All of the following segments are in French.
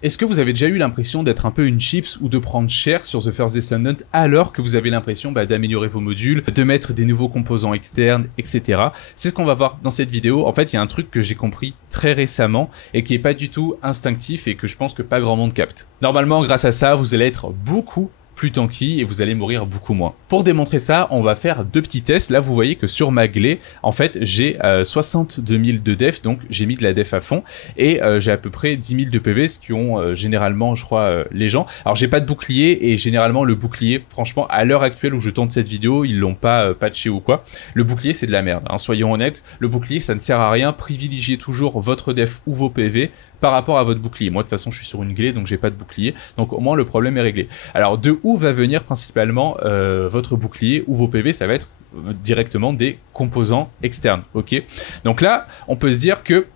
Est-ce que vous avez déjà eu l'impression d'être un peu une chips ou de prendre cher sur The First Descendant alors que vous avez l'impression d'améliorer vos modules, de mettre des nouveaux composants externes, etc. C'est ce qu'on va voir dans cette vidéo. En fait, il y a un truc que j'ai compris très récemment et qui est pas du tout instinctif et que je pense que pas grand monde capte. Normalement, grâce à ça, vous allez être beaucoup plus tanky et vous allez mourir beaucoup moins. Pour démontrer ça, on va faire deux petits tests. Là, vous voyez que sur ma glé, en fait, j'ai 62 000 de def, donc j'ai mis de la def à fond et j'ai à peu près 10 000 de PV, ce qui ont généralement, je crois, les gens. Alors, j'ai pas de bouclier et généralement, le bouclier, franchement, à l'heure actuelle où je tourne cette vidéo, ils l'ont pas patché ou quoi. Le bouclier, c'est de la merde, hein, soyons honnêtes. Le bouclier, ça ne sert à rien. Privilégiez toujours votre def ou vos PV par rapport à votre bouclier. Moi, de toute façon, je suis sur une glé, donc j'ai pas de bouclier. Donc, au moins, le problème est réglé. Alors, de où va venir principalement votre bouclier ou vos PV? Ça va être directement des composants externes, ok? Donc là, on peut se dire que,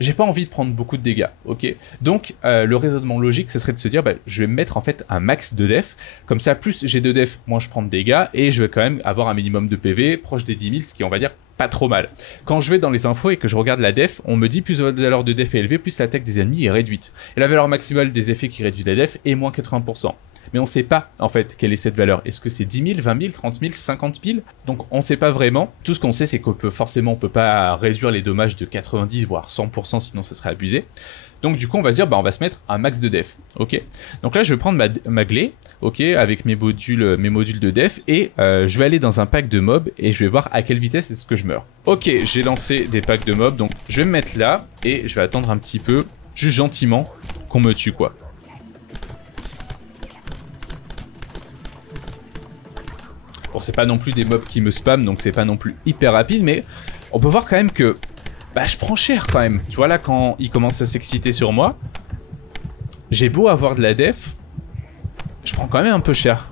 j'ai pas envie de prendre beaucoup de dégâts, ok? Donc, le raisonnement logique, ce serait de se dire, je vais me mettre en fait un max de def. Comme ça, plus j'ai de def, moins je prends de dégâts, et je vais quand même avoir un minimum de PV, proche des 10 000, ce qui, on va dire, pas trop mal. Quand je vais dans les infos et que je regarde la def, on me dit plus la valeur de def est élevée, plus l'attaque des ennemis est réduite. Et la valeur maximale des effets qui réduisent la def est moins 80%. Mais on sait pas, en fait, quelle est cette valeur. Est-ce que c'est 10 000, 20 000, 30 000, 50 000? Donc, on sait pas vraiment. Tout ce qu'on sait, c'est qu'on peut forcément, on peut pas réduire les dommages de 90, voire 100%, sinon ça serait abusé. Donc, du coup, on va se dire, on va se mettre un max de def, ok? Donc là, je vais prendre ma glé, ok, avec mes modules de def, et je vais aller dans un pack de mobs, et je vais voir à quelle vitesse est-ce que je meurs. Ok, j'ai lancé des packs de mobs, donc je vais me mettre là, et je vais attendre un petit peu, juste gentiment, qu'on me tue, quoi. Bon, c'est pas non plus des mobs qui me spamment, donc c'est pas non plus hyper rapide, mais on peut voir quand même que je prends cher quand même. Tu vois là, quand il commence à s'exciter sur moi, j'ai beau avoir de la def, je prends quand même un peu cher.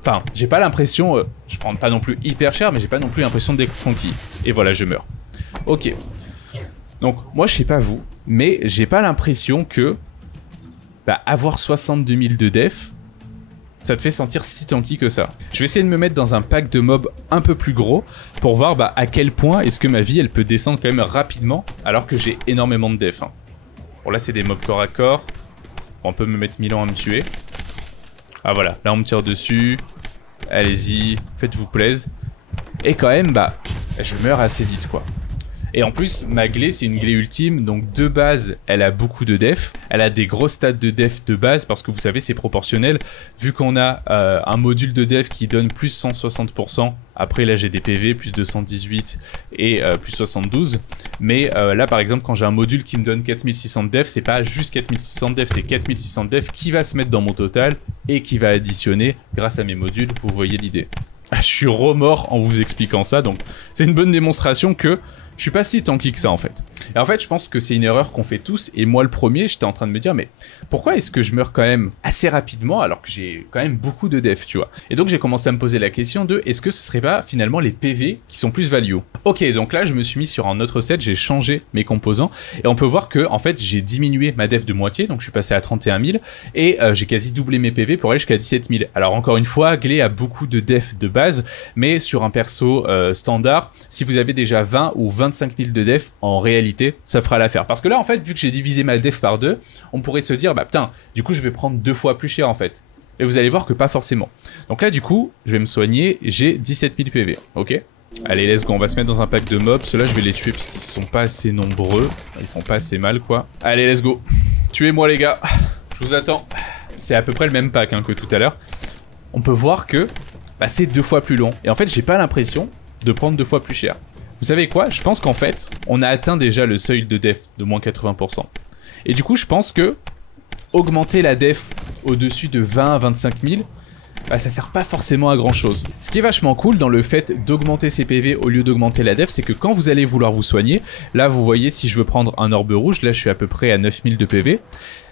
Enfin, j'ai pas l'impression, je prends pas non plus hyper cher, mais j'ai pas non plus l'impression d'être tranquille. Et voilà, je meurs. Ok. Donc, moi, je sais pas vous, mais j'ai pas l'impression que avoir 62 000 de def, ça te fait sentir si tanky que ça. Je vais essayer de me mettre dans un pack de mobs un peu plus gros pour voir à quel point est-ce que ma vie elle peut descendre quand même rapidement alors que j'ai énormément de def. Hein. Bon là c'est des mobs corps à corps. On peut me mettre 1000 ans à me tuer. Ah voilà, là on me tire dessus. Allez-y, faites-vous plaisir. Et quand même je meurs assez vite quoi. Et en plus, ma glé, c'est une glé ultime, donc de base, elle a beaucoup de def. Elle a des grosses stats de def de base, parce que vous savez, c'est proportionnel. Vu qu'on a un module de def qui donne plus 160%, après là j'ai des PV, plus 218 et plus 72. Mais là, par exemple, quand j'ai un module qui me donne 4600 de def, c'est pas juste 4600 de def, c'est 4600 de def qui va se mettre dans mon total et qui va additionner grâce à mes modules, vous voyez l'idée. Je suis remords en vous expliquant ça, donc c'est une bonne démonstration que je suis pas si tanky que ça en fait. Et en fait, je pense que c'est une erreur qu'on fait tous, et moi le premier, j'étais en train de me dire, mais pourquoi est-ce que je meurs quand même assez rapidement alors que j'ai quand même beaucoup de def, tu vois? Et donc j'ai commencé à me poser la question de, est-ce que ce serait pas finalement les PV qui sont plus value? Ok, donc là je me suis mis sur un autre set, j'ai changé mes composants, et on peut voir que en fait j'ai diminué ma def de moitié, donc je suis passé à 31 000, et j'ai quasi doublé mes PV pour aller jusqu'à 17 000. Alors encore une fois, glé a beaucoup de def de base, mais sur un perso standard, si vous avez déjà 20 ou 25 000 de def, en réalité, ça fera l'affaire. Parce que là, en fait, vu que j'ai divisé ma def par 2, on pourrait se dire, putain, du coup, je vais prendre 2 fois plus cher, en fait. Et vous allez voir que pas forcément. Donc là, du coup, je vais me soigner, j'ai 17 000 PV, ok? Allez, let's go, on va se mettre dans un pack de mobs. Ceux-là, je vais les tuer puisqu'ils sont pas assez nombreux. Ils font pas assez mal, quoi. Allez, let's go. Tuez-moi, les gars. Je vous attends. C'est à peu près le même pack que tout à l'heure. On peut voir que c'est 2 fois plus long. Et en fait, j'ai pas l'impression de prendre 2 fois plus cher. Vous savez quoi? Je pense qu'en fait, on a atteint déjà le seuil de def de moins 80%. Et du coup, je pense que augmenter la def au-dessus de 20 à 25 000, ça sert pas forcément à grand chose. Ce qui est vachement cool dans le fait d'augmenter ses PV au lieu d'augmenter la def, c'est que quand vous allez vouloir vous soigner, là vous voyez si je veux prendre un orbe rouge, là je suis à peu près à 9000 de PV,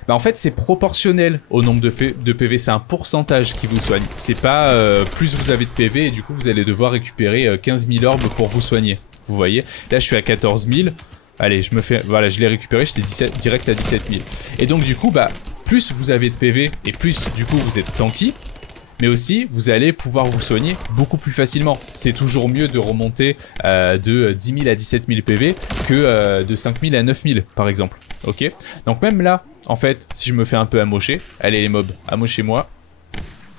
en fait c'est proportionnel au nombre de PV, c'est un pourcentage qui vous soigne. C'est pas plus vous avez de PV et du coup vous allez devoir récupérer 15 000 orbes pour vous soigner. Vous voyez, là je suis à 14 000, allez je me fais, voilà je l'ai récupéré, j'étais direct à 17 000. Et donc du coup plus vous avez de PV et plus du coup vous êtes tanky, mais aussi vous allez pouvoir vous soigner beaucoup plus facilement. C'est toujours mieux de remonter de 10 000 à 17 000 PV que de 5 000 à 9 000 par exemple. Ok. Donc même là, En fait, si je me fais un peu amocher, allez les mobs, amochez-moi.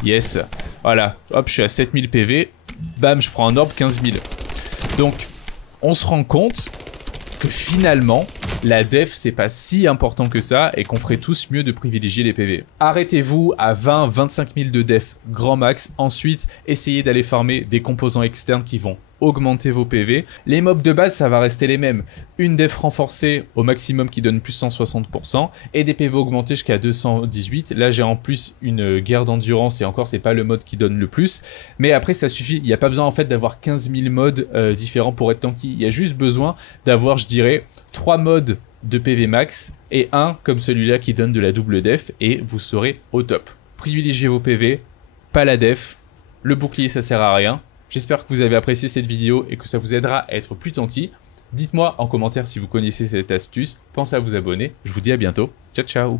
Yes, voilà, hop, je suis à 7000 PV, bam, je prends un orbe 15 000. Donc, on se rend compte que finalement, la def c'est pas si important que ça et qu'on ferait tous mieux de privilégier les PV. Arrêtez-vous à 20-25 000 de def grand max, ensuite essayez d'aller farmer des composants externes qui vont augmenter vos PV. Les mobs de base ça va rester les mêmes, une def renforcée au maximum qui donne plus 160% et des PV augmentés jusqu'à 218. Là j'ai en plus une guerre d'endurance et encore c'est pas le mode qui donne le plus, mais après ça suffit, il n'y a pas besoin en fait d'avoir 15 000 modes différents pour être tanky, il y a juste besoin d'avoir je dirais 3 modes de PV max et un comme celui-là qui donne de la double def et vous serez au top. Privilégiez vos PV, pas la def, le bouclier ça sert à rien. J'espère que vous avez apprécié cette vidéo et que ça vous aidera à être plus tanky. Dites-moi en commentaire si vous connaissez cette astuce, pensez à vous abonner, je vous dis à bientôt, ciao ciao.